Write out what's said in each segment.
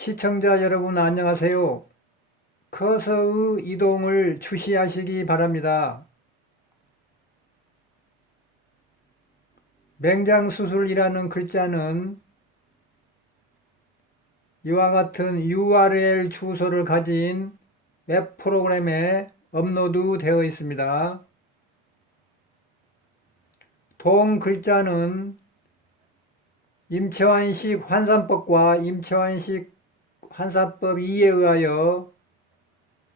시청자 여러분 안녕하세요. 커서의 이동을 주시하시기 바랍니다. 맹장수술이라는 글자는 이와 같은 URL 주소를 가진 웹 프로그램에 업로드 되어 있습니다. 동 글자는 임채환식 환산법과 임채환식 환산법 2에 의하여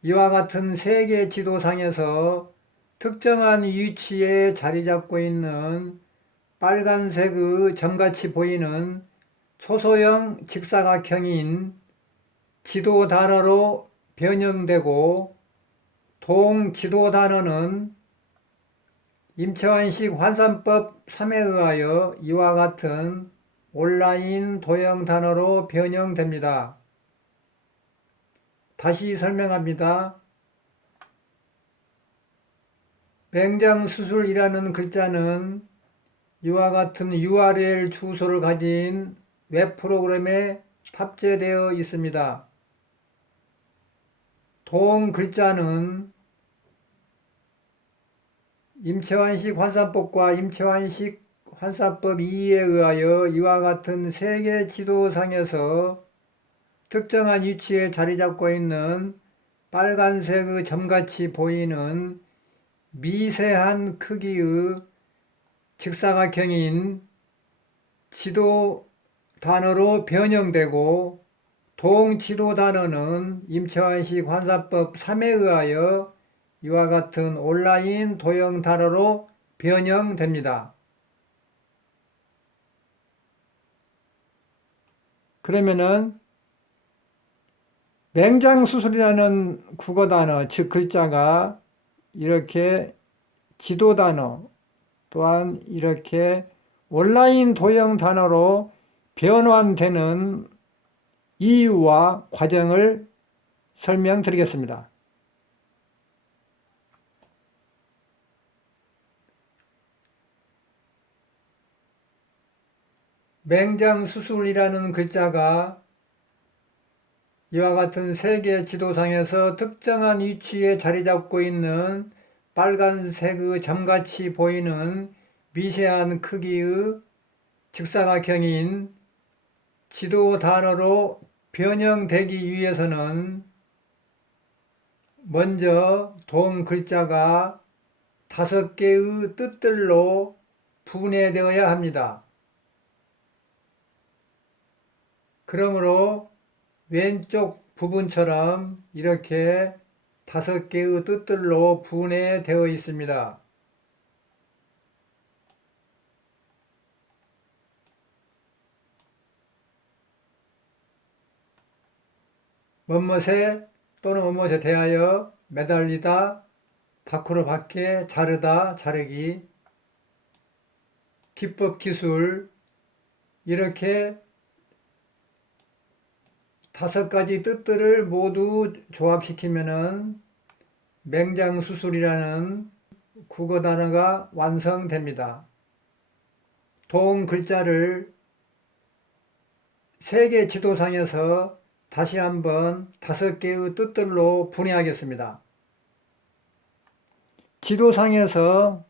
이와 같은 세계 지도상에서 특정한 위치에 자리 잡고 있는 빨간색의 점같이 보이는 초소형 직사각형인 지도 단어로 변형되고, 동 지도 단어는 임채환식 환산법 3에 의하여 이와 같은 온라인 도형 단어로 변형됩니다. 다시 설명합니다. 맹장수술이라는 글자는 이와 같은 URL 주소를 가진 웹 프로그램에 탑재되어 있습니다. 동 글자는 임채환식 환산법과 임채환식 환산법 2에 의하여 이와 같은 세계 지도상에서 특정한 위치에 자리 잡고 있는 빨간색의 점같이 보이는 미세한 크기의 직사각형인 지도 단어로 변형되고, 동 지도 단어는 임채환식 환산법 3에 의하여 이와 같은 온라인 도형 단어로 변형됩니다. 그러면은 맹장수술이라는 국어 단어, 즉 글자가 이렇게 지도 단어 또한 이렇게 온라인 도형 단어로 변환되는 이유와 과정을 설명드리겠습니다. 맹장수술이라는 글자가 이와 같은 세계 지도상에서 특정한 위치에 자리 잡고 있는 빨간색의 점같이 보이는 미세한 크기의 직사각형인 지도 단어로 변형되기 위해서는 먼저 동 글자가 5개의 뜻들로 분해되어야 합니다. 그러므로 왼쪽 부분처럼 이렇게 5개의 뜻들로 분해되어 있습니다. 뭐뭇에 또는 뭐뭇에 대하여 매달리다, 밖으로 밖에 자르다, 자르기, 기법, 기술, 이렇게 5가지 뜻들을 모두 조합시키면은 맹장수술이라는 국어 단어가 완성됩니다. 동 글자를 세계 지도상에서 다시 한번 5개의 뜻들로 분해하겠습니다. 지도상에서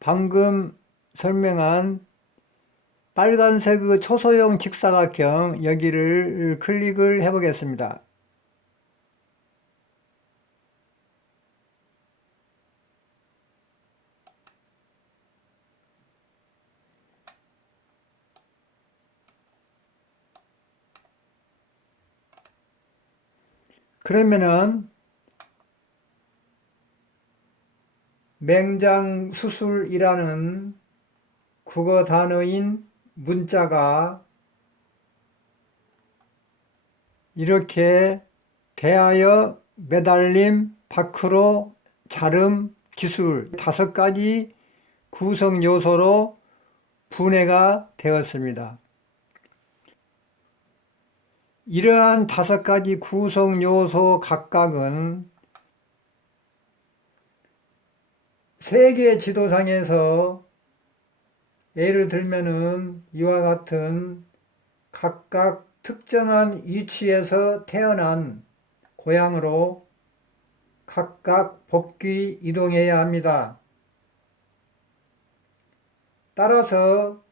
방금 설명한 빨간색의 초소형 직사각형, 여기를 클릭을 해 보겠습니다. 그러면은 맹장수술이라는 국어 단어인 문자가 이렇게 대하여, 매달림, 밖으로, 자름, 기술 5가지 구성 요소로 분해가 되었습니다. 이러한 5가지 구성 요소 각각은 세계 지도상에서 예를 들면은 이와 같은 각각 특정한 위치에서 태어난 고향으로 각각 복귀 이동해야 합니다. 따라서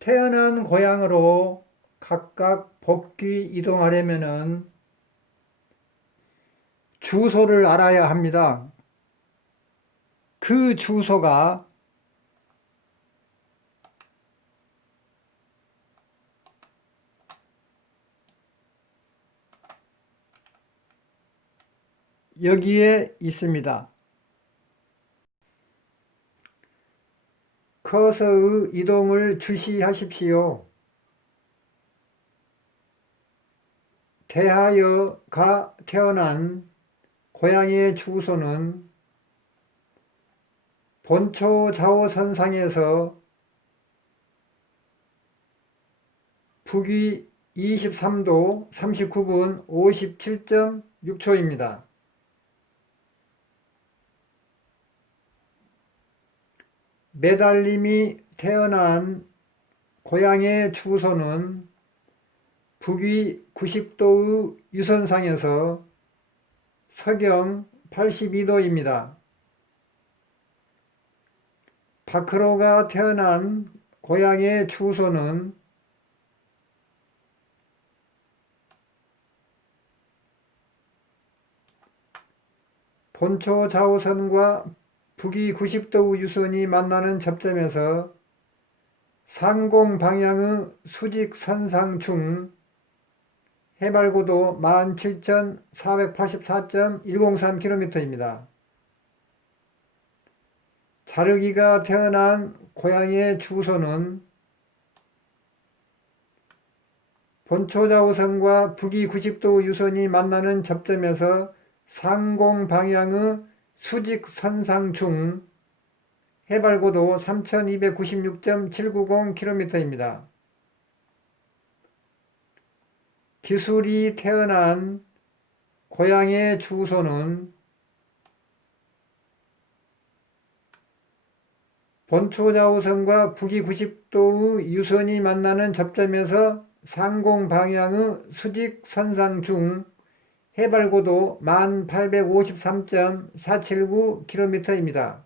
태어난 고향으로 각각 복귀 이동하려면 주소를 알아야 합니다. 그 주소가 여기에 있습니다. 커서의 이동을 주시하십시오. 대하여가 태어난 고향의 주소는 본초 좌우선상에서 북위 23도 39분 57.6초입니다. 매달림이 태어난 고향의 주소는 북위 90도의 유선상에서 서경 82도입니다. 박크로가 태어난 고향의 주소는 본초 좌우선과 북위 90도 유선이 만나는 접점에서 상공 방향의 수직선상 중 해발고도 17,484.103km입니다. 자르기가 태어난 고향의 주소는 본초 좌우선과 북위 90도 유선이 만나는 접점에서 상공 방향의 수직선상 중 해발고도 3296.790km입니다. 기술이 태어난 고향의 주소는 본초 좌우선과 북위 90도의 유선이 만나는 접점에서 상공 방향의 수직선상 중 해발고도 1853.479km입니다.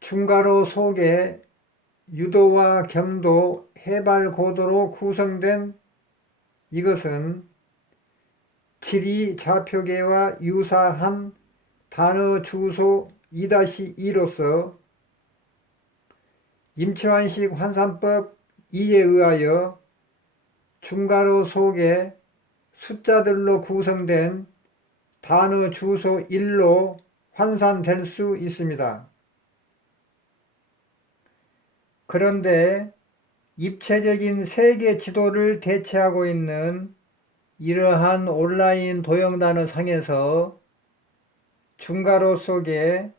중가로 속에 유도와 경도, 해발고도로 구성된 이것은 지리 좌표계와 유사한 단어 주소 2-2로서 임치환식 환산법 2에 의하여 중괄호 속에 숫자들로 구성된 단어 주소 1로 환산될 수 있습니다. 그런데 입체적인 세계 지도를 대체하고 있는 이러한 온라인 도형단어 상에서 중괄호 속에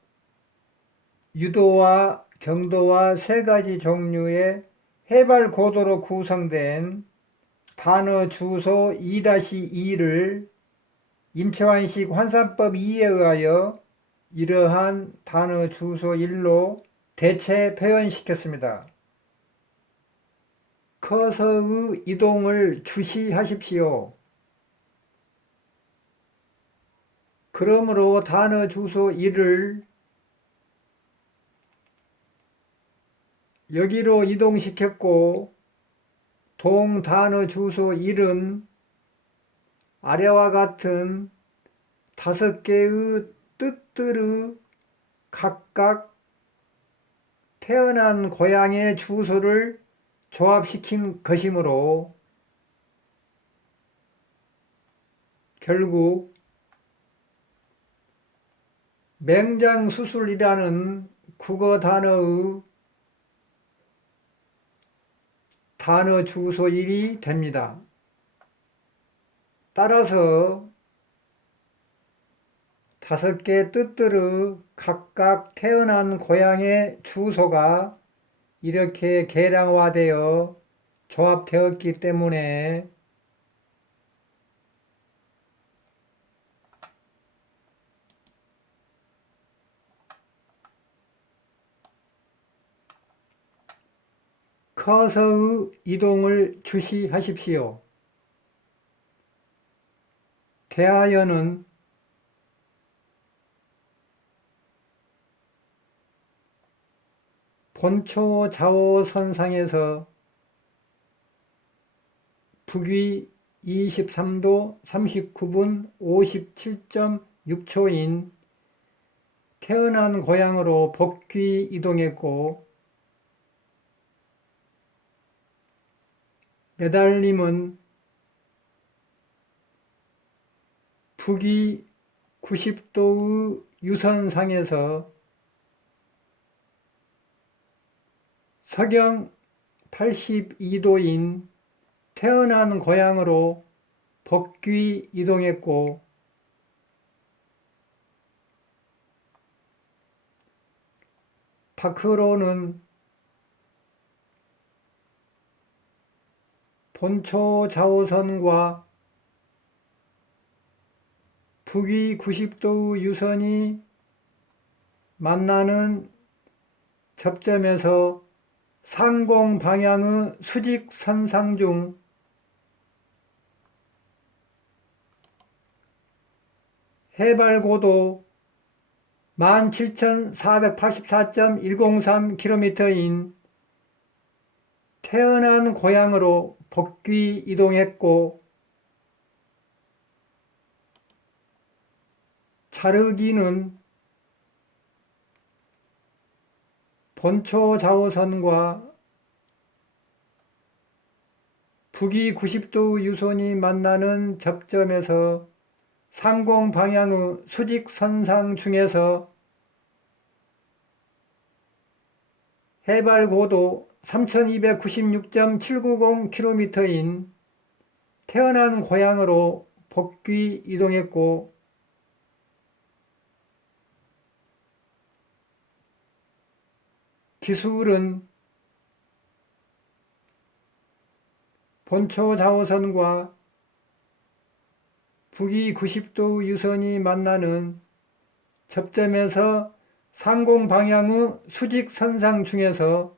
유도와 경도와 세 가지 종류의 해발 고도로 구성된 단어 주소 2-2를 임채환식 환산법 2에 의하여 이러한 단어 주소 1로 대체 표현시켰습니다. 커서의 이동을 주시하십시오. 그러므로 단어 주소 1을 여기로 이동시켰고 동 단어 주소 1은 아래와 같은 5개의 뜻들의 각각 태어난 고향의 주소를 조합시킨 것이므로 결국 맹장수술이라는 국어 단어의 단어 주소 1이 됩니다. 따라서 5개 뜻들의 각각 태어난 고향의 주소가 이렇게 계량화되어 조합되었기 때문에 커서의 이동을 주시하십시오. 대하여는 본초 좌우선상에서 북위 23도 39분 57.6초인 태어난 고향으로 복귀 이동했고 매달림은 북위 90도의 유선상에서 서경 82도인 태어난 고향으로 복귀 이동했고 파크로는 본초 좌우선과 북위 90도의 유선이 만나는 접점에서 상공 방향의 수직 선상 중 해발고도 17,484.103km인 태어난 고향으로 복귀 이동했고 자르기는 본초 좌우선과 북위 90도 유선이 만나는 접점에서 상공 방향의 수직 선상 중에서 해발 고도 3296.790km인 태어난 고향으로 복귀 이동했고 기술은 본초 좌우선과 북위 90도 유선이 만나는 접점에서 상공 방향의 수직 선상 중에서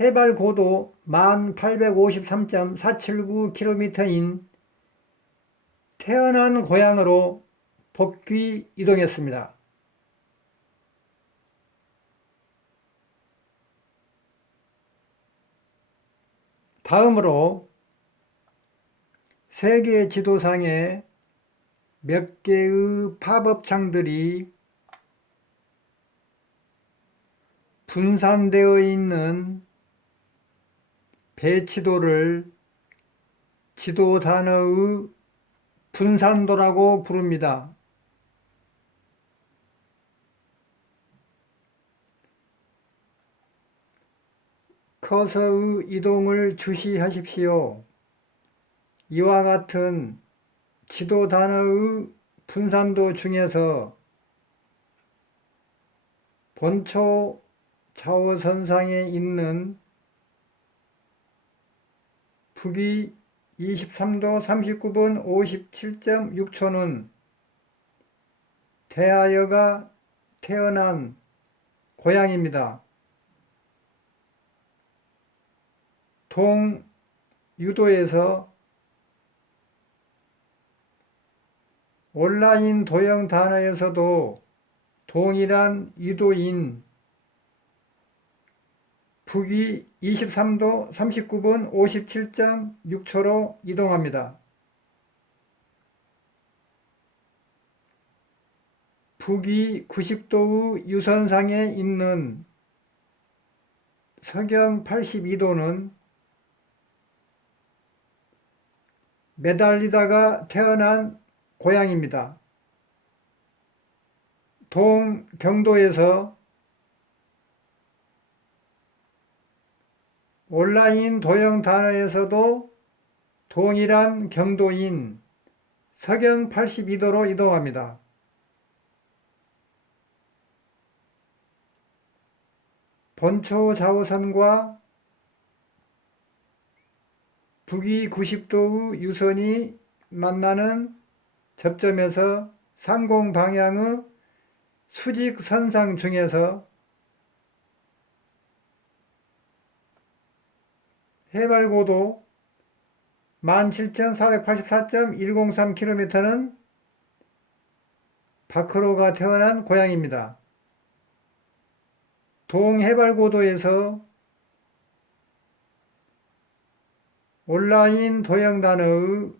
해발 고도 1853.479km인 태어난 고향으로 복귀 이동했습니다. 다음으로 세계 지도상에 몇 개의 팝업창들이 분산되어 있는 배치도를 지도 단어의 분산도라고 부릅니다. 커서의 이동을 주시하십시오. 이와 같은 지도 단어의 분산도 중에서 본초 좌우선상에 있는 북위 23도 39분 57.6초는 대하여가 태어난 고향입니다. 동유도에서 온라인 도형 단어에서도 동일한 유도인 북위 23도 39분 57.6초로 이동합니다. 북위 90도의 유선상에 있는 서경 82도는 매달리다가 태어난 고향입니다. 동경도에서 온라인 도형 단어에서도 동일한 경도인 서경 82도로 이동합니다. 본초 좌우선과 북위 90도의 유선이 만나는 접점에서 상공 방향의 수직 선상 중에서 해발고도 17,484.103km는 바크로가 태어난 고향입니다. 동해발고도에서 온라인 도형 단어의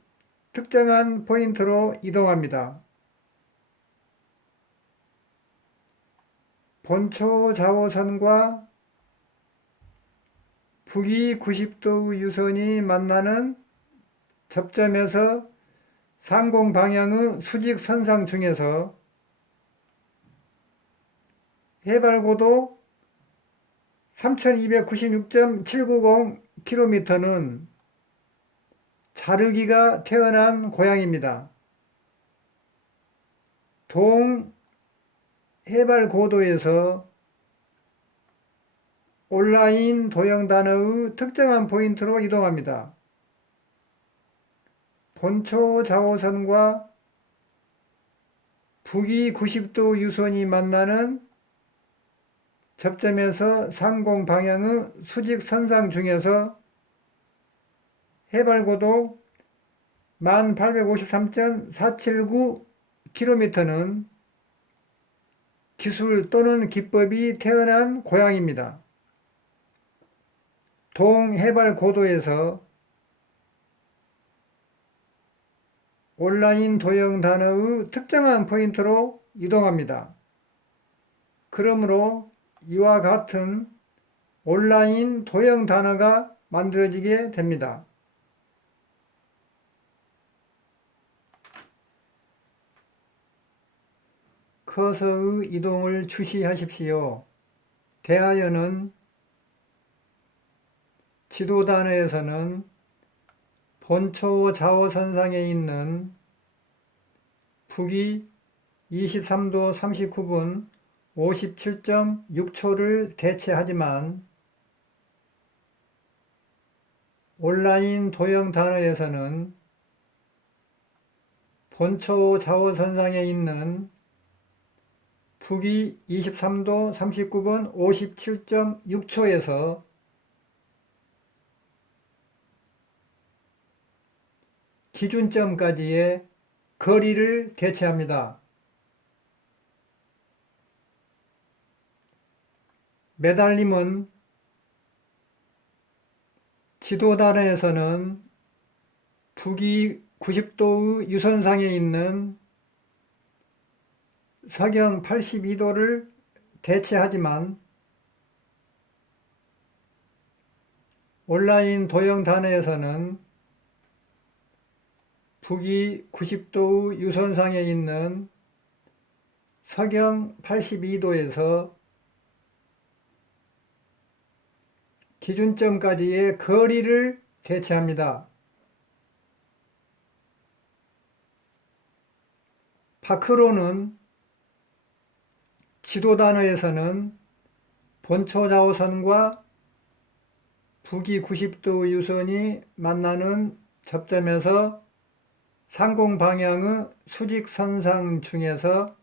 특정한 포인트로 이동합니다. 본초 좌우선과 북위 90도 유선이 만나는 접점에서 상공 방향의 수직 선상 중에서 해발고도 3296.790km는 자르기가 태어난 고향입니다. 동해발고도에서 온라인 도형 단어의 특정한 포인트로 이동합니다. 본초 좌우선과 북위 90도 유선이 만나는 접점에서 상공 방향의 수직 선상 중에서 해발고도 1853.479km는 기술 또는 기법이 태어난 고향입니다. 동해발고도에서 온라인 도형 단어의 특정한 포인트로 이동합니다. 그러므로 이와 같은 온라인 도형 단어가 만들어지게 됩니다. 커서의 이동을 주시하십시오. 대하여는 지도 단어에서는 본초 좌우선상에 있는 북위 23도 39분 57.6초를 대체하지만 온라인 도형 단어에서는 본초 좌우선상에 있는 북위 23도 39분 57.6초에서 기준점까지의 거리를 대체합니다. 매달림은 지도 단어에서는 북위 90도의 유선상에 있는 서경 82도를 대체하지만 온라인 도형 단어에서는 북위 90도의 유선상에 있는 서경 82도에서 기준점까지의 거리를 대체합니다. 바크로는 지도 단어에서는 본초 좌우선과 북위 90도 유선이 만나는 접점에서 상공 방향의 수직 선상 중에서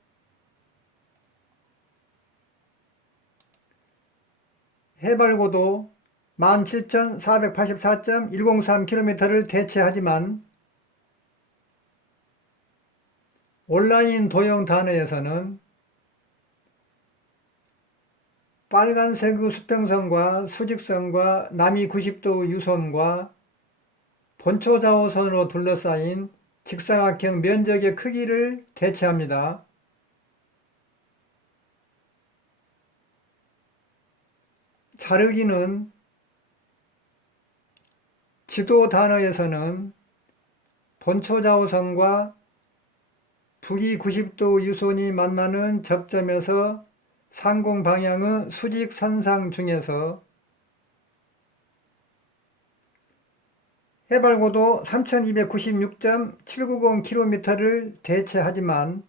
해발고도 17,484.103km를 대체하지만 온라인 도형 단어에서는 빨간색의 수평선과 수직선과 남이 90도 유선과 본초 좌우선으로 둘러싸인 직사각형 면적의 크기를 대체합니다. 자르기는 지도 단어에서는 본초 좌우선과 북위 90도 유선이 만나는 접점에서 상공 방향의 수직 선상 중에서 해발고도 3296.790km를 대체하지만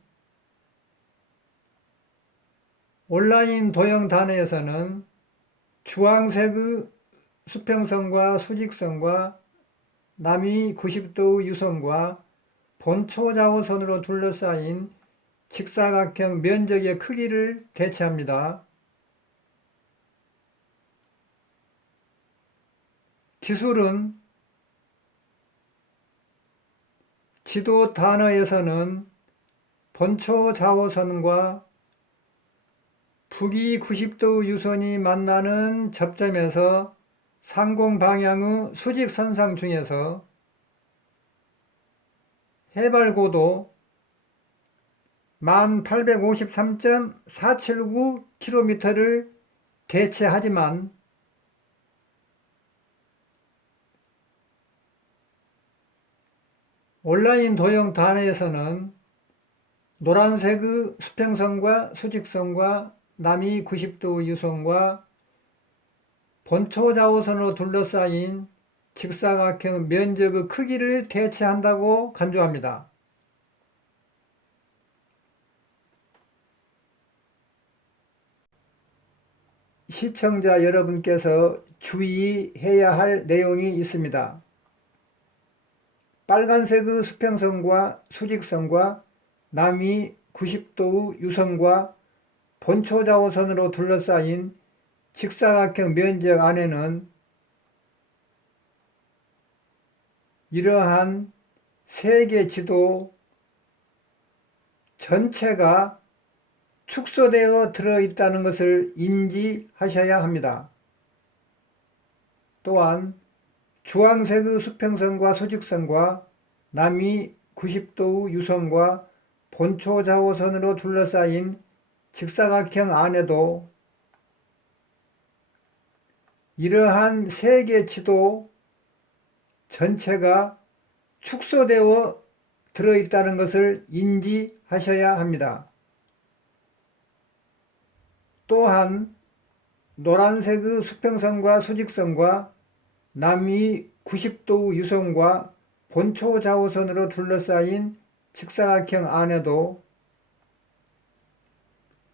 온라인 도형 단어에서는 주황색의 수평선과 수직선과 남이 90도 유선과 본초 좌우선으로 둘러싸인 직사각형 면적의 크기를 대체합니다. 기술은 지도 단어에서는 본초 좌우선과 북위 90도 유선이 만나는 접점에서 상공방향의 수직선상 중에서 해발고도 1853.479km를 대체하지만 온라인 도형 단어에서는 노란색의 수평선과 수직선과 남이 90도 유선과 본초 좌우선으로 둘러싸인 직사각형 면적의 크기를 대체한다고 간주합니다. 시청자 여러분께서 주의해야 할 내용이 있습니다. 빨간색의 수평선과 수직선과 남이 90도의 유선과 본초 좌우선으로 둘러싸인 직사각형 면적 안에는 이러한 세계 지도 전체가 축소되어 들어있다는 것을 인지하셔야 합니다. 또한 주황색의 수평선과 수직선과 남이 90도의 유선과 본초 좌우선으로 둘러싸인 직사각형 안에도 이러한 세계 지도 전체가 축소되어 들어있다는 것을 인지하셔야 합니다. 또한 노란색의 수평선과 수직선과 남위 90도 유선과 본초 좌우선으로 둘러싸인 직사각형 안에도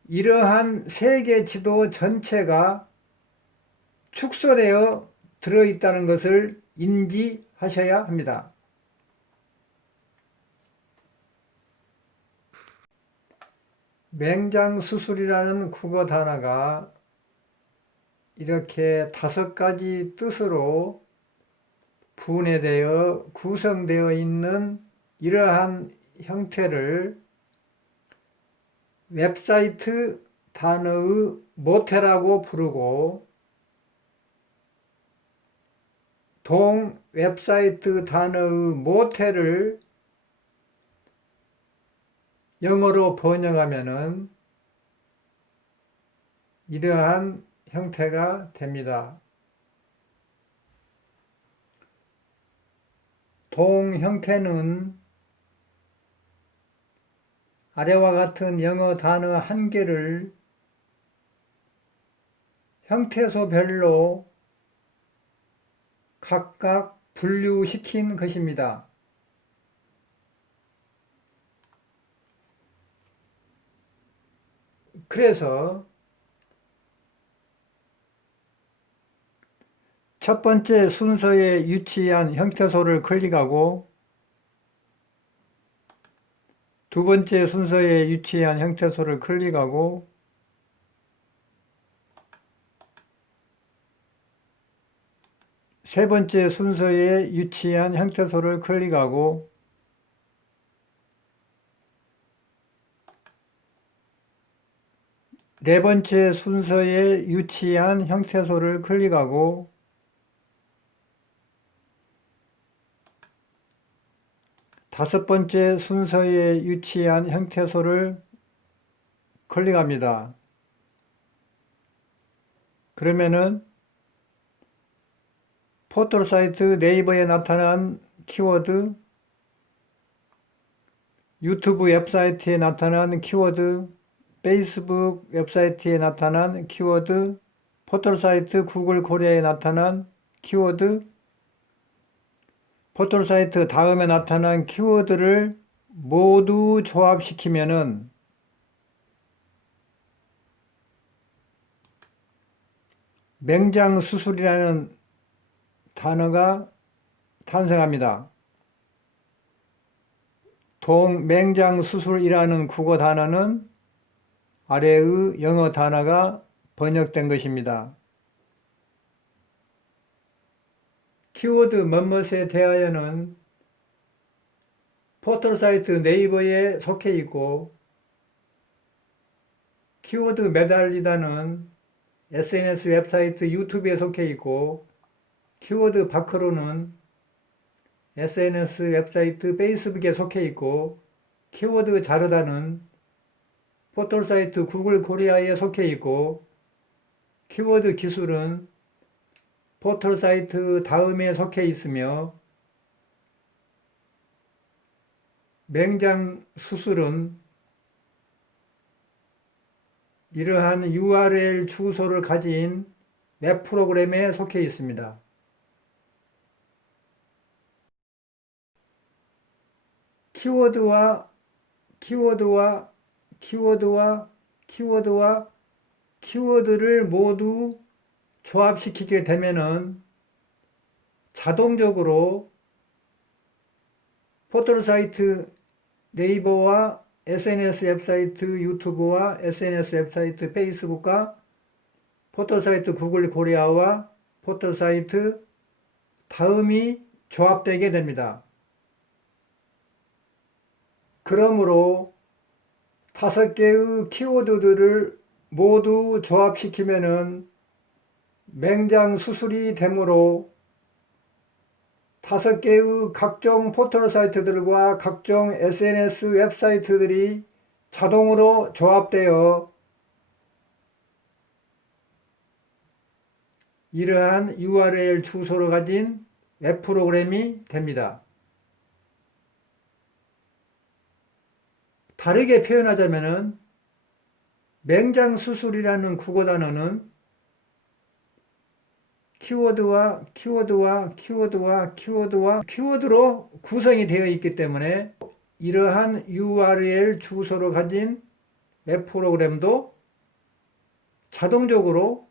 이러한 세계 지도 전체가 축소되어 들어있다는 것을 인지하셔야 합니다. 맹장수술이라는 국어 단어가 이렇게 5가지 뜻으로 분해되어 구성되어 있는 이러한 형태를 웹사이트 단어의 모태라고 부르고 동 웹사이트 단어의 모태를 영어로 번역하면은 이러한 형태가 됩니다. 동 형태는 아래와 같은 영어 단어 1개를 형태소별로 각각 분류시킨 것입니다. 그래서 첫 번째 순서에 위치한 형태소를 클릭하고 두 번째 순서에 위치한 형태소를 클릭하고 세 번째 순서에 위치한 형태소를 클릭하고 네 번째 순서에 위치한 형태소를 클릭하고 다섯 번째 순서에 위치한 형태소를 클릭합니다. 그러면은 포털 사이트 네이버에 나타난 키워드, 유튜브 웹사이트에 나타난 키워드, 페이스북 웹사이트에 나타난 키워드, 포털 사이트 구글 코리아에 나타난 키워드, 포털 사이트 다음에 나타난 키워드를 모두 조합시키면은 맹장수술이라는 단어가 탄생합니다. 동맹장수술이라는 국어 단어는 아래의 영어 단어가 번역된 것입니다. 키워드 뭐뭇에 대하여는 포털 사이트 네이버에 속해 있고, 키워드 매달리다는 SNS 웹사이트 유튜브에 속해 있고, 키워드 바크로는 SNS 웹사이트 페이스북에 속해 있고, 키워드 자르다는 포털 사이트 구글 코리아에 속해 있고, 키워드 기술은 포털 사이트 다음에 속해 있으며, 맹장 수술은 이러한 URL 주소를 가진 웹 프로그램에 속해 있습니다. 키워드와 키워드와 키워드와 키워드와 키워드를 모두 조합시키게 되면은 자동적으로 포털 사이트 네이버와 SNS 웹사이트 유튜브와 SNS 웹사이트 페이스북과 포털 사이트 구글 코리아와 포털 사이트 다음이 조합되게 됩니다. 그러므로 5개의 키워드들을 모두 조합시키면은 맹장 수술이 되므로 5개의 각종 포털 사이트들과 각종 SNS 웹사이트들이 자동으로 조합되어 이러한 URL 주소를 가진 웹 프로그램이 됩니다. 다르게 표현하자면은 맹장 수술이라는 국어 단어는 키워드와 키워드와 키워드와 키워드와 키워드로 구성이 되어 있기 때문에 이러한 URL 주소를 가진 웹 프로그램도 자동적으로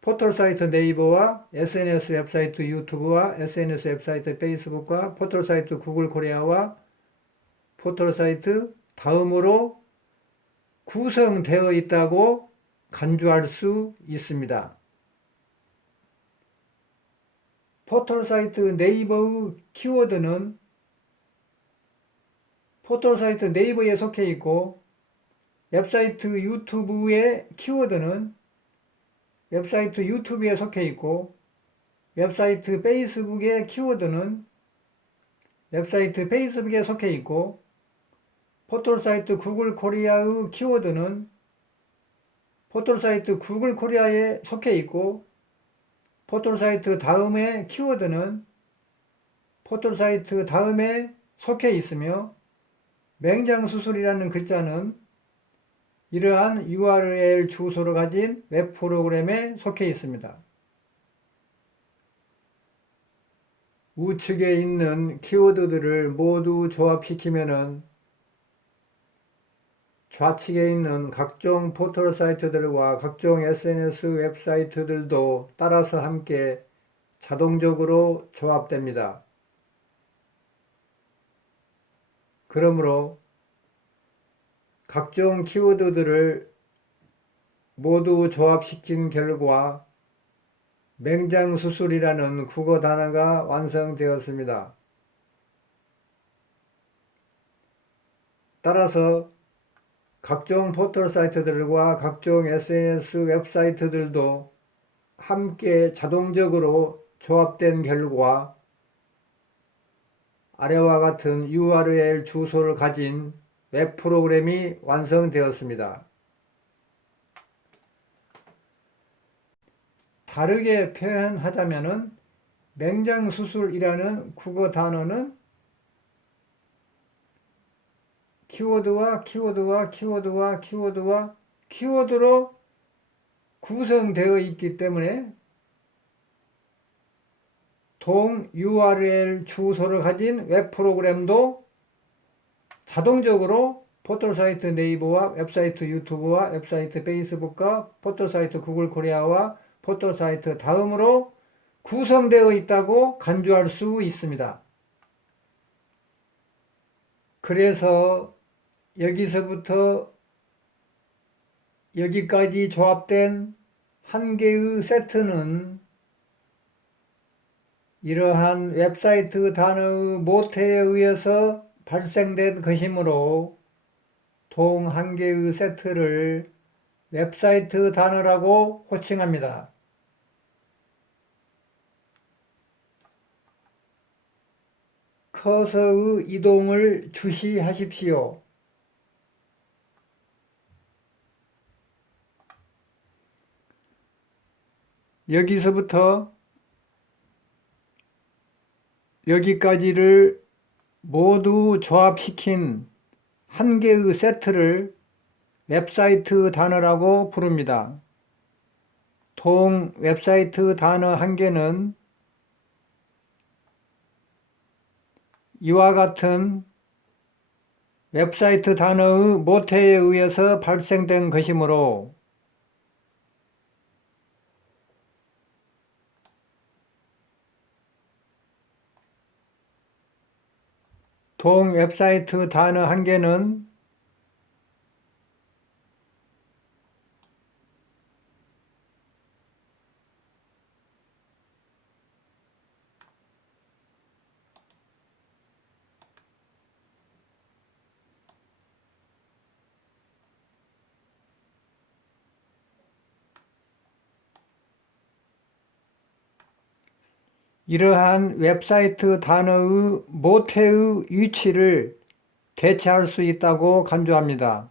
포털 사이트 네이버와 SNS 웹사이트 유튜브와 SNS 웹사이트 페이스북과 포털 사이트 구글 코리아와 포털 사이트 다음으로 구성되어 있다고 간주할 수 있습니다. 포털 사이트 네이버의 키워드는 포털 사이트 네이버에 속해 있고, 웹사이트 유튜브의 키워드는 웹사이트 유튜브에 속해 있고, 웹사이트 페이스북의 키워드는 웹사이트 페이스북에 속해 있고, 포털 사이트 구글 코리아의 키워드는 포털 사이트 구글 코리아에 속해 있고, 포털 사이트 다음의 키워드는 포털 사이트 다음에 속해 있으며, 맹장 수술이라는 글자는 이러한 URL 주소를 가진 웹 프로그램에 속해 있습니다. 우측에 있는 키워드들을 모두 조합시키면은 좌측에 있는 각종 포털 사이트들과 각종 SNS 웹사이트들도 따라서 함께 자동적으로 조합됩니다. 그러므로 각종 키워드들을 모두 조합시킨 결과 맹장 수술이라는 국어 단어가 완성되었습니다. 따라서 각종 포털 사이트들과 각종 SNS 웹사이트들도 함께 자동적으로 조합된 결과 아래와 같은 URL 주소를 가진 웹 프로그램이 완성되었습니다. 다르게 표현하자면은 맹장 수술이라는 국어 단어는 키워드와 키워드와 키워드와 키워드와 키워드로 구성되어 있기 때문에 동 URL 주소를 가진 웹 프로그램도 자동적으로 포털 사이트 네이버와 웹사이트 유튜브와 웹사이트 페이스북과 포털 사이트 구글 코리아와 포털 사이트 다음으로 구성되어 있다고 간주할 수 있습니다. 그래서 여기서부터 여기까지 조합된 한 개의 세트는 이러한 웹사이트 단어의 모태에 의해서 발생된 것이므로 동 한 개의 세트를 웹사이트 단어라고 호칭합니다. 커서의 이동을 주시하십시오. 여기서부터 여기까지를 모두 조합시킨 한 개의 세트를 웹사이트 단어라고 부릅니다. 동 웹사이트 단어 한 개는 이와 같은 웹사이트 단어의 모태에 의해서 발생된 것이므로 동 웹사이트 단어 한 개는 이러한 웹사이트 단어의 모태의 위치를 대체할 수 있다고 간주합니다.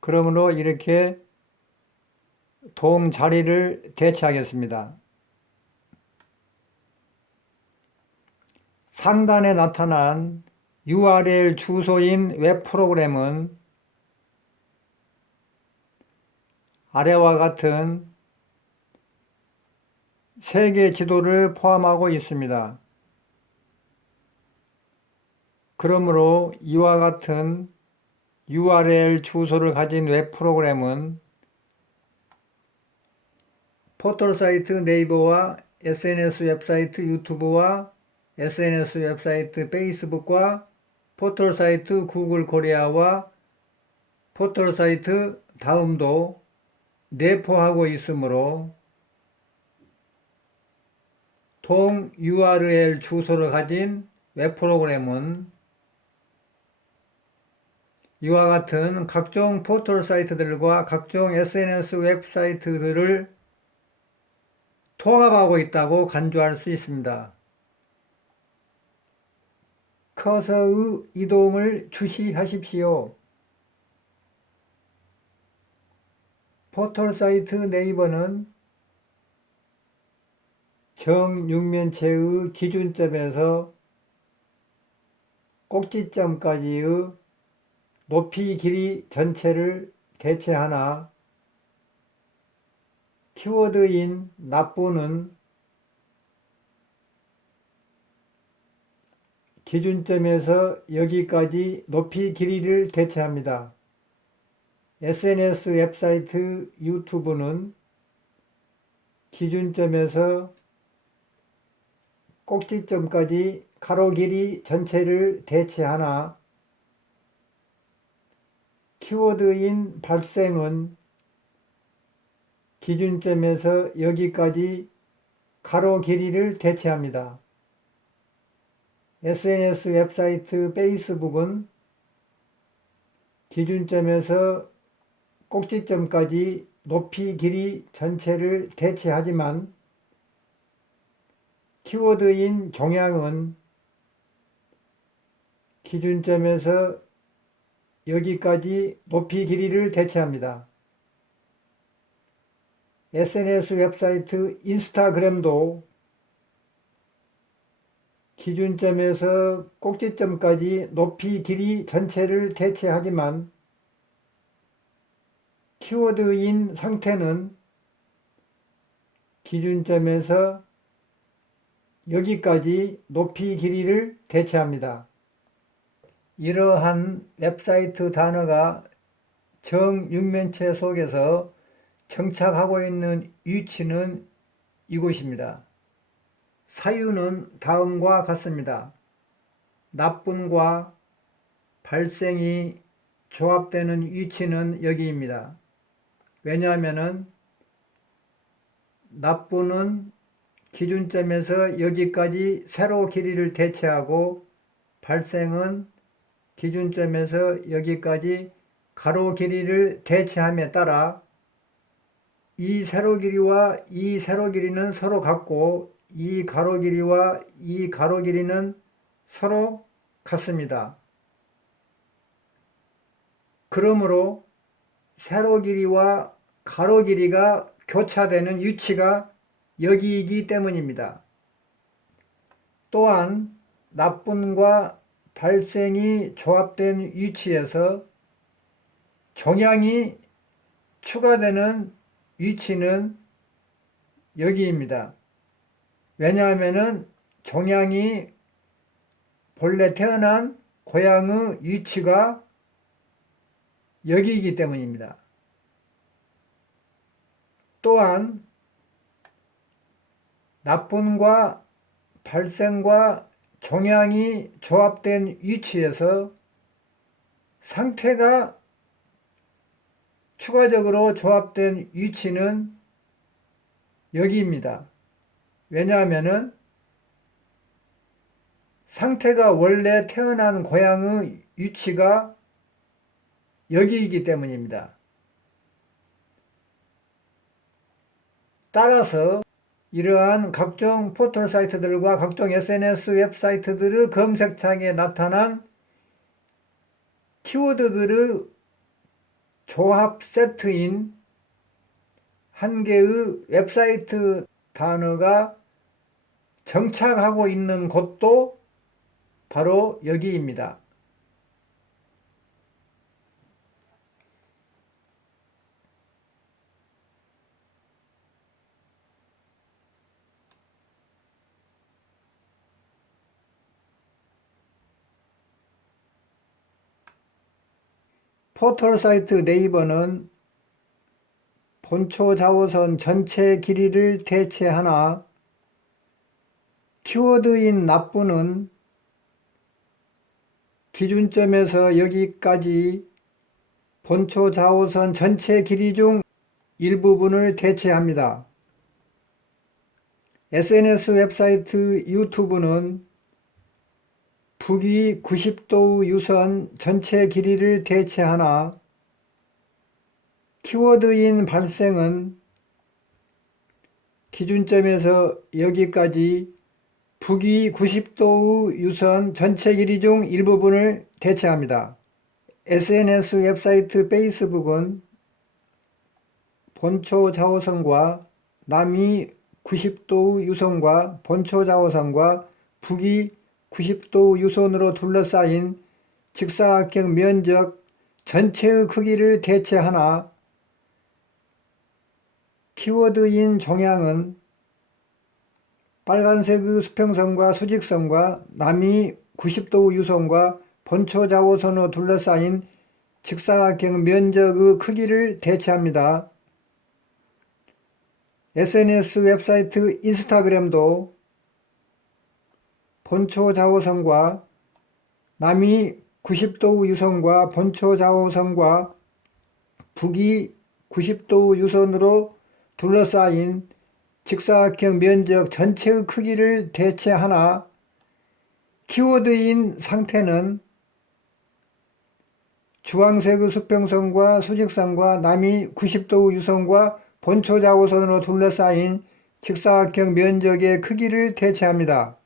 그러므로 이렇게 동자리를 대체하겠습니다. 상단에 나타난 URL 주소인 웹 프로그램은 아래와 같은 세계 지도를 포함하고 있습니다. 그러므로 이와 같은 URL 주소를 가진 웹 프로그램은 포털 사이트 네이버와 SNS 웹사이트 유튜브와 SNS 웹사이트 페이스북과 포털 사이트 구글 코리아와 포털 사이트 다음도 내포하고 있으므로 동 URL 주소를 가진 웹 프로그램은 이와 같은 각종 포털 사이트들과 각종 SNS 웹사이트들을 통합하고 있다고 간주할 수 있습니다. 커서의 이동을 주시하십시오. 포털 사이트 네이버는 정육면체의 기준점에서 꼭지점까지의 높이 길이 전체를 대체하나 키워드인 나쁘는 기준점에서 여기까지 높이 길이를 대체합니다. SNS 웹사이트 유튜브는 기준점에서 꼭지점까지 가로 길이 전체를 대체하나 키워드인 발생은 기준점에서 여기까지 가로 길이를 대체합니다. SNS 웹사이트 페이스북은 기준점에서 꼭지점까지 높이 길이 전체를 대체하지만 키워드인 종양은 기준점에서 여기까지 높이 길이를 대체합니다. SNS 웹사이트 인스타그램도 기준점에서 꼭지점까지 높이 길이 전체를 대체하지만 키워드인 상태는 기준점에서 여기까지 높이 길이를 대체합니다. 이러한 웹사이트 단어가 정육면체 속에서 정착하고 있는 위치는 이곳입니다. 사유는 다음과 같습니다. 나쁜과 발생이 조합되는 위치는 여기입니다. 왜냐하면 나쁜은 기준점에서 여기까지 세로 길이를 대체하고 발생은 기준점에서 여기까지 가로 길이를 대체함에 따라 이 세로 길이와 이 세로 길이는 서로 같고 이 가로 길이와 이 가로 길이는 서로 같습니다. 그러므로 세로 길이와 가로 길이가 교차되는 위치가 여기이기 때문입니다. 또한 납분과 발생이 조합된 위치에서 종양이 추가되는 위치는 여기입니다. 왜냐하면 종양이 본래 태어난 고향의 위치가 여기이기 때문입니다. 또한 납분과 발생과 종양이 조합된 위치에서 상태가 추가적으로 조합된 위치는 여기입니다. 왜냐하면 상태가 원래 태어난 고향의 위치가 여기이기 때문입니다. 따라서 이러한 각종 포털 사이트들과 각종 SNS 웹사이트들의 검색창에 나타난 키워드들의 조합 세트인 한 개의 웹사이트 단어가 정착하고 있는 곳도 바로 여기입니다. 포털 사이트 네이버는 본초 좌우선 전체 길이를 대체하나 키워드인 납부는 기준점에서 여기까지 본초 좌우선 전체 길이 중 일부분을 대체합니다. SNS 웹사이트 유튜브는 북위 90도 유선 전체 길이를 대체하나 키워드인 발생은 기준점에서 여기까지 북위 90도 유선 전체 길이 중 일부분을 대체합니다. SNS 웹사이트 페이스북은 본초 좌우선과 남위 90도 유선과 본초 좌우선과 북위 90도 유선으로 둘러싸인 직사각형 면적 전체의 크기를 대체하나 키워드인 종양은 빨간색의 수평선과 수직선과 남위 90도 유선과 본초 좌우선으로 둘러싸인 직사각형 면적의 크기를 대체합니다. SNS 웹사이트 인스타그램도 본초 좌우선과 남위 90도 유선과 본초 좌우선과 북위 90도 유선으로 둘러싸인 직사각형 면적 전체의 크기를 대체하나 키워드인 상태는 주황색의 수평선과 수직선과 남위 90도 유선과 본초 좌우선으로 둘러싸인 직사각형 면적의 크기를 대체합니다.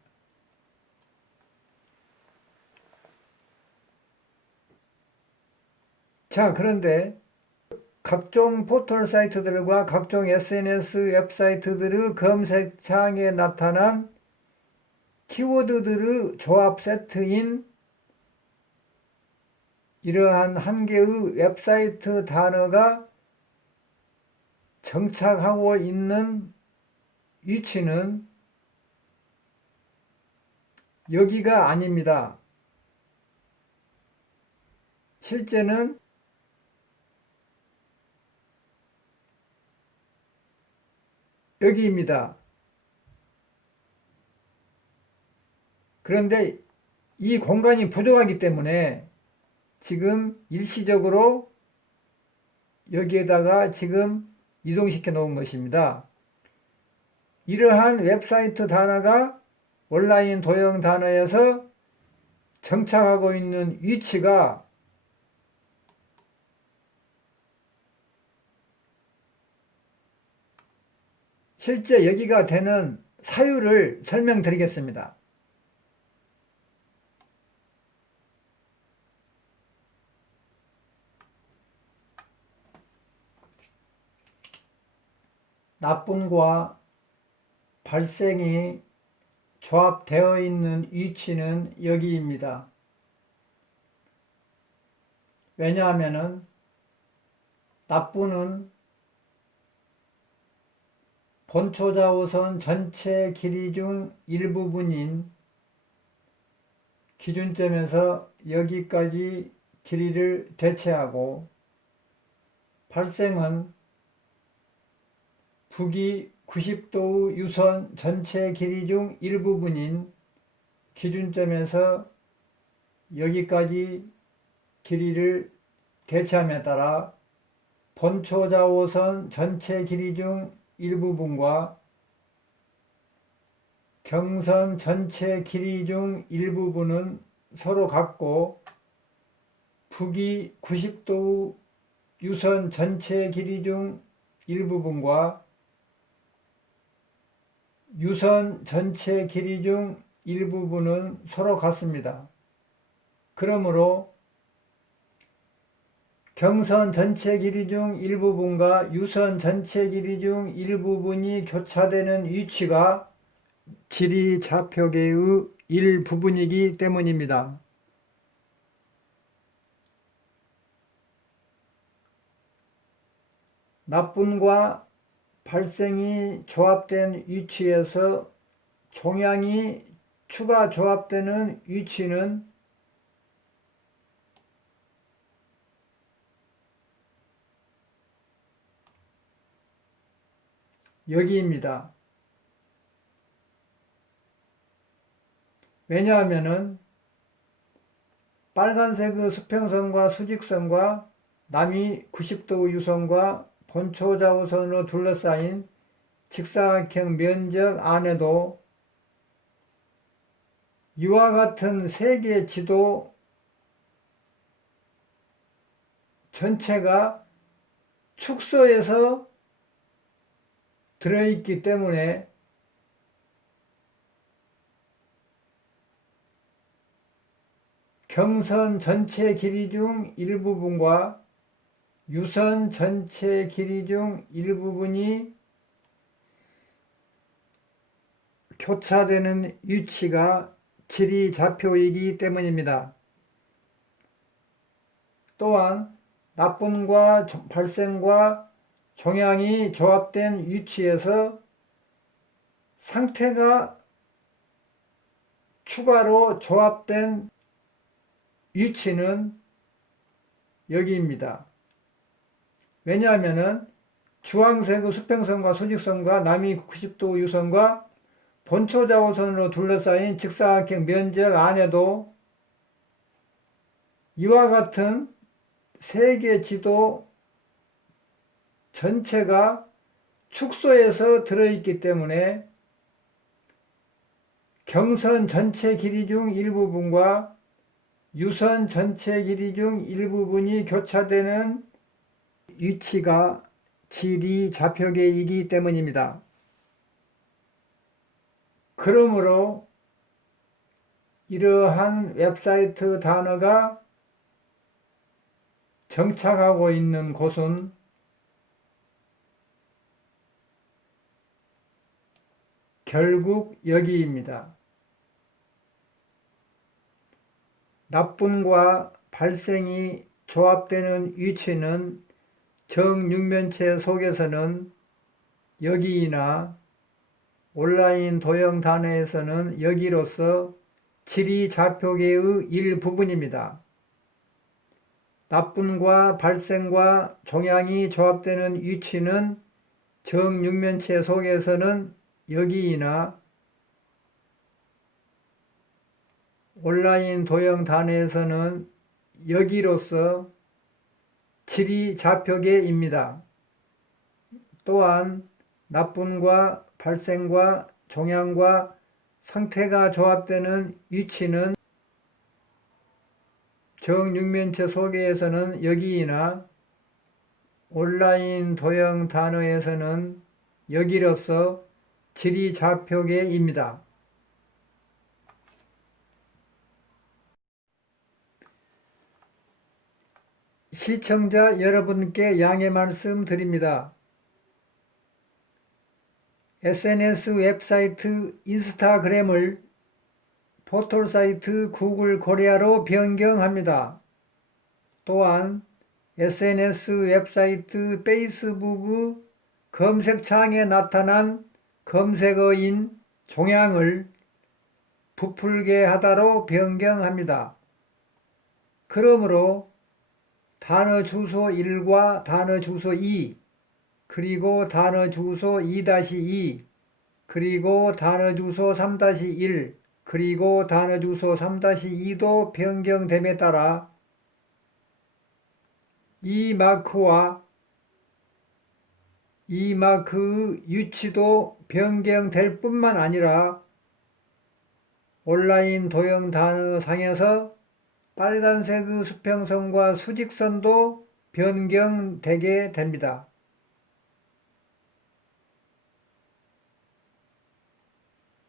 자, 그런데 각종 포털 사이트들과 각종 SNS 웹사이트들의 검색창에 나타난 키워드들의 조합 세트인 이러한 한 개의 웹사이트 단어가 정착하고 있는 위치는 여기가 아닙니다. 실제는 여기입니다. 그런데 이 공간이 부족하기 때문에 지금 일시적으로 여기에다가 지금 이동시켜 놓은 것입니다. 이러한 웹사이트 단어가 온라인 도형 단어에서 정착하고 있는 위치가 실제 여기가 되는 사유를 설명드리겠습니다. 나쁨과 발생이 조합되어 있는 위치는 여기입니다. 왜냐하면 나쁨은 본초자우선 전체 길이 중 일부분인 기준점에서 여기까지 길이를 대체하고, 발생은 북위 90도의 유선 전체 길이 중 일부분인 기준점에서 여기까지 길이를 대체함에 따라 본초자우선 전체 길이 중 일부분과 경선 전체 길이 중 일부분은 서로 같고, 북위 90도 유선 전체 길이 중 일부분과 유선 전체 길이 중 일부분은 서로 같습니다. 그러므로 경선 전체 길이 중 일부분과 유선 전체 길이 중 일부분이 교차되는 위치가 지리좌표계의 일부분이기 때문입니다. 나쁨과 발생이 조합된 위치에서 종양이 추가 조합되는 위치는 여기입니다. 왜냐하면 빨간색의 수평선과 수직선과 남이 90도 유선과 본초자우선으로 둘러싸인 직사각형 면적 안에도 이와 같은 세 개의 지도 전체가 축소해서 들어있기 때문에 경선 전체 길이 중 일부분과 유선 전체 길이 중 일부분이 교차되는 위치가 지리좌표이기 때문입니다. 또한 나쁨과 발생과 종양이 조합된 위치에서 상태가 추가로 조합된 위치는 여기입니다. 왜냐하면 주황색의 수평선과 수직선과 남이 90도 유선과 본초자우선으로 둘러싸인 직사각형 면적 안에도 이와 같은 세 개 지도 전체가 축소해서 들어있기 때문에 경선 전체 길이 중 일부분과 유선 전체 길이 중 일부분이 교차되는 위치가 지리좌표계이기 때문입니다. 그러므로 이러한 웹사이트 단어가 정착하고 있는 곳은 결국 여기입니다. 나쁨과 발생이 조합되는 위치는 정육면체 속에서는 여기이나 온라인 도형 단어에서는 여기로서 지리좌표계의 일부분입니다. 나쁨과 발생과 종양이 조합되는 위치는 정육면체 속에서는 여기이나 온라인 도형 단어에서는 여기로서 지리좌표계입니다. 또한 나쁨과 발생과 종양과 상태가 조합되는 위치는 정육면체 소개에서는 여기이나 온라인 도형 단어에서는 여기로서 지리좌표계입니다. 시청자 여러분께 양해 말씀드립니다. SNS 웹사이트 인스타그램을 포털사이트 구글 코리아로 변경합니다. 또한 SNS 웹사이트 페이스북 검색창에 나타난 검색어인 종양을 부풀게 하다로 변경합니다. 그러므로 단어 주소 1과 단어 주소 2, 그리고 단어 주소 2-2, 그리고 단어 주소 3-1, 그리고 단어 주소 3-2도 변경됨에 따라 이 마크와 이 마크의 위치도 변경될 뿐만 아니라 온라인 도형 단어 상에서 빨간색의 수평선과 수직선도 변경되게 됩니다.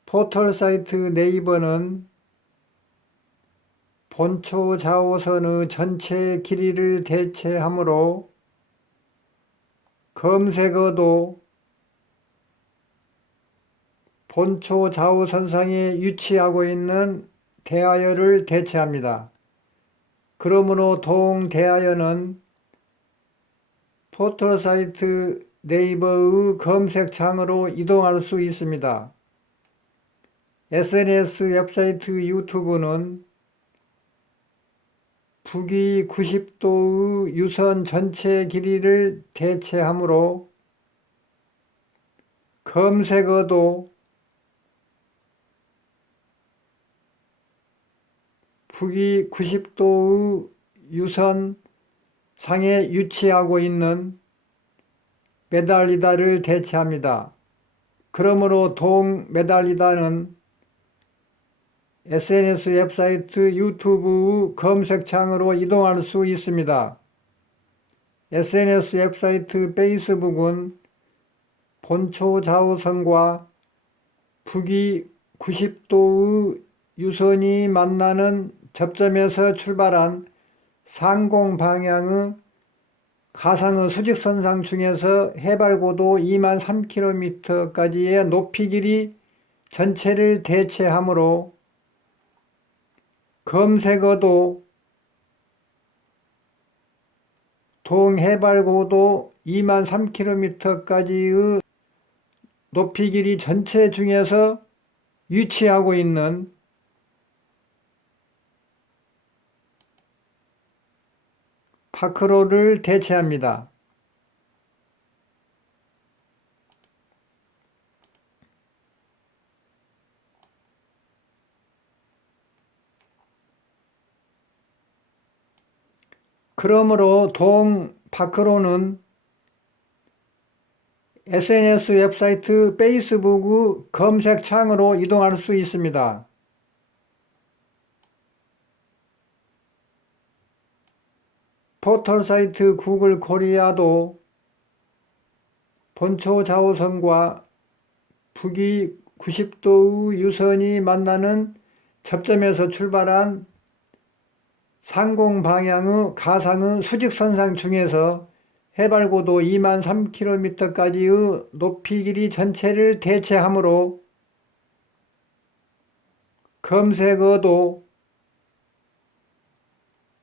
포털 사이트 네이버는 본초 좌우선의 전체 길이를 대체하므로 검색어도 본초 좌우선상에 위치하고 있는 대하여를 대체합니다. 그러므로 동대하여는 포털 사이트 네이버의 검색창으로 이동할 수 있습니다. SNS 웹사이트 유튜브는 북위 90도의 유선 전체 길이를 대체하므로 검색어도 북위 90도의 유선 상에 위치하고 있는 메달리다를 대체합니다. 그러므로 동메달리다는 SNS 웹사이트 유튜브 검색창으로 이동할 수 있습니다. SNS 웹사이트 페이스북은 본초 좌우선과 북위 90도의 유선이 만나는 접점에서 출발한 상공 방향의 가상의 수직선상 중에서 해발고도 2만 3km까지의 높이 길이 전체를 대체하므로 검색어도 동해발고도 2만 3km까지의 높이 길이 전체 중에서 위치하고 있는 파크로를 대체합니다. 그러므로 동파크로는 SNS 웹사이트 페이스북 검색창으로 이동할 수 있습니다. 포털 사이트 구글 코리아도 본초 좌우선과 북위 90도의 유선이 만나는 접점에서 출발한 상공 방향의 가상의 수직선상 중에서 해발고도 2만 3km까지의 높이 길이 전체를 대체하므로 검색어도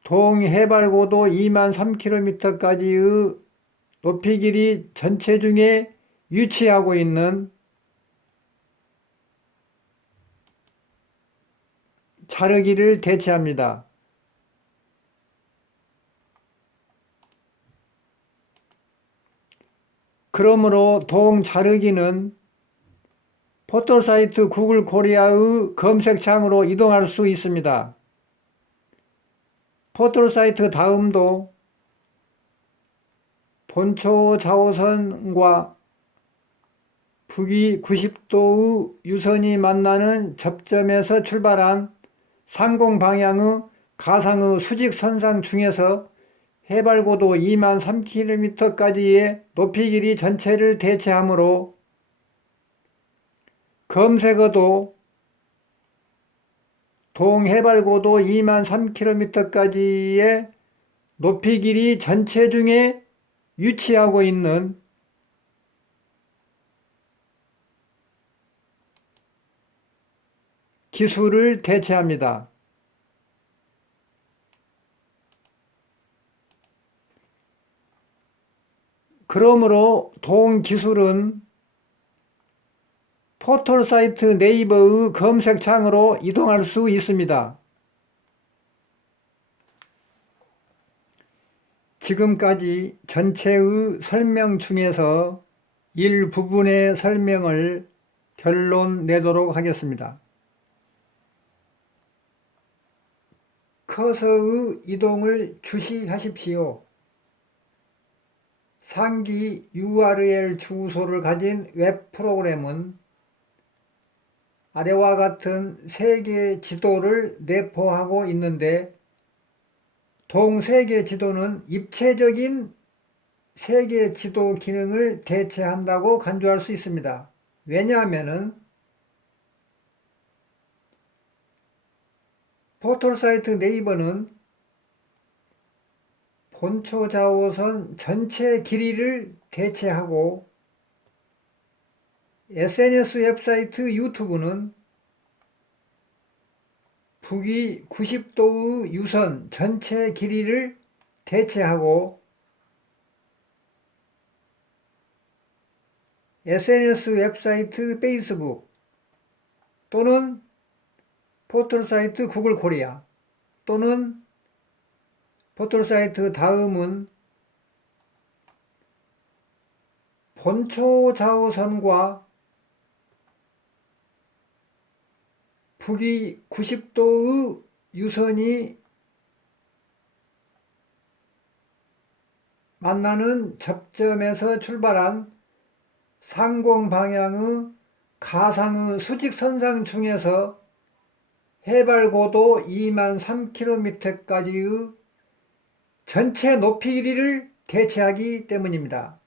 동해발고도 2만 3km까지의 높이 길이 전체 중에 위치하고 있는 자르기를 대체합니다. 그러므로 동자르기는 포털 사이트 구글 코리아의 검색창으로 이동할 수 있습니다. 포털 사이트 다음도 본초 좌우선과 북위 90도의 유선이 만나는 접점에서 출발한 상공 방향의 가상의 수직선상 중에서 해발고도 2만 3km까지의 높이 길이 전체를 대체하므로 검색어도 동해발고도 2만 3km까지의 높이 길이 전체 중에 위치하고 있는 기술을 대체합니다. 그러므로 동기술은 포털사이트 네이버의 검색창으로 이동할 수 있습니다. 지금까지 전체의 설명 중에서 일부분의 설명을 결론 내도록 하겠습니다. 커서의 이동을 주시하십시오. 상기 URL 주소를 가진 웹 프로그램은 아래와 같은 세계 지도를 내포하고 있는데 동세계 지도는 입체적인 세계 지도 기능을 대체한다고 간주할 수 있습니다. 왜냐하면 포털사이트 네이버는 본초 좌우선 전체 길이를 대체하고 SNS 웹사이트 유튜브는 북위 90도의 유선 전체 길이를 대체하고 SNS 웹사이트 페이스북 또는 포털사이트 구글 코리아 또는 포털사이트 다음은 본초 좌우선과 북위 90도의 유선이 만나는 접점에서 출발한 상공 방향의 가상의 수직선상 중에서 해발고도 2만 3km까지의 전체 높이 길이를 대체하기 때문입니다.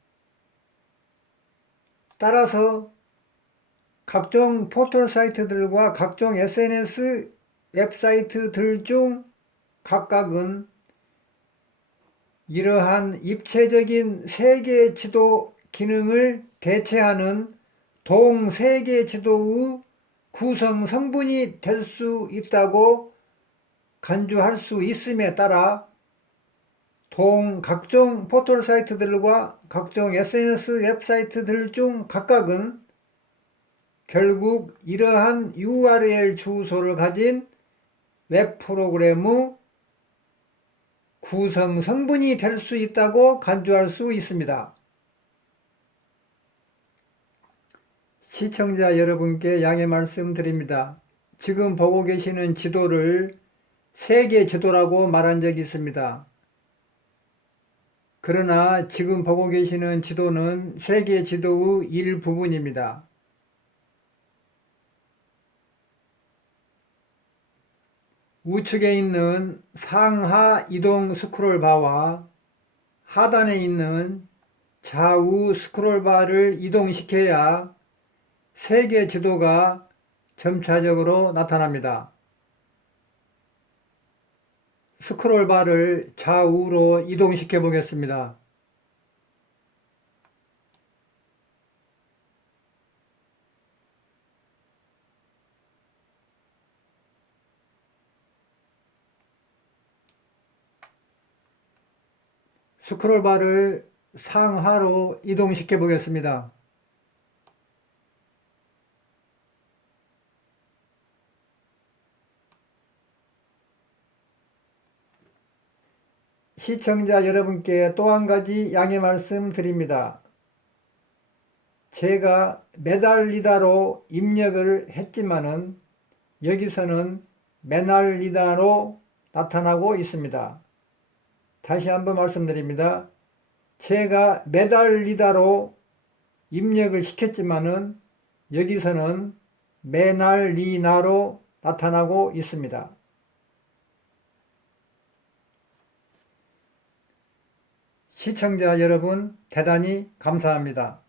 따라서 각종 포털 사이트들과 각종 SNS 웹사이트들 중 각각은 이러한 입체적인 세계 지도 기능을 대체하는 동세계 지도의 구성 성분이 될 수 있다고 간주할 수 있음에 따라 각종 포털 사이트들과 각종 SNS 웹사이트들 중 각각은 결국 이러한 URL 주소를 가진 웹 프로그램의 구성 성분이 될 수 있다고 간주할 수 있습니다. 시청자 여러분께 양해 말씀드립니다. 지금 보고 계시는 지도를 세계 지도라고 말한 적이 있습니다. 그러나 지금 보고 계시는 지도는 세계 지도의 일부분입니다. 우측에 있는 상하 이동 스크롤바와 하단에 있는 좌우 스크롤바를 이동시켜야 세계 지도가 점차적으로 나타납니다. 스크롤바를 좌우로 이동시켜 보겠습니다. 스크롤바를 상하로 이동시켜 보겠습니다. 시청자 여러분께 또 한 가지 양해 말씀드립니다. 제가 매달리다로 입력을 했지만은 여기서는 매날리다로 나타나고 있습니다. 다시 한번 말씀드립니다. 제가 매달리다로 입력을 시켰지만은 여기서는 메날리나로 나타나고 있습니다. 시청자 여러분, 대단히 감사합니다.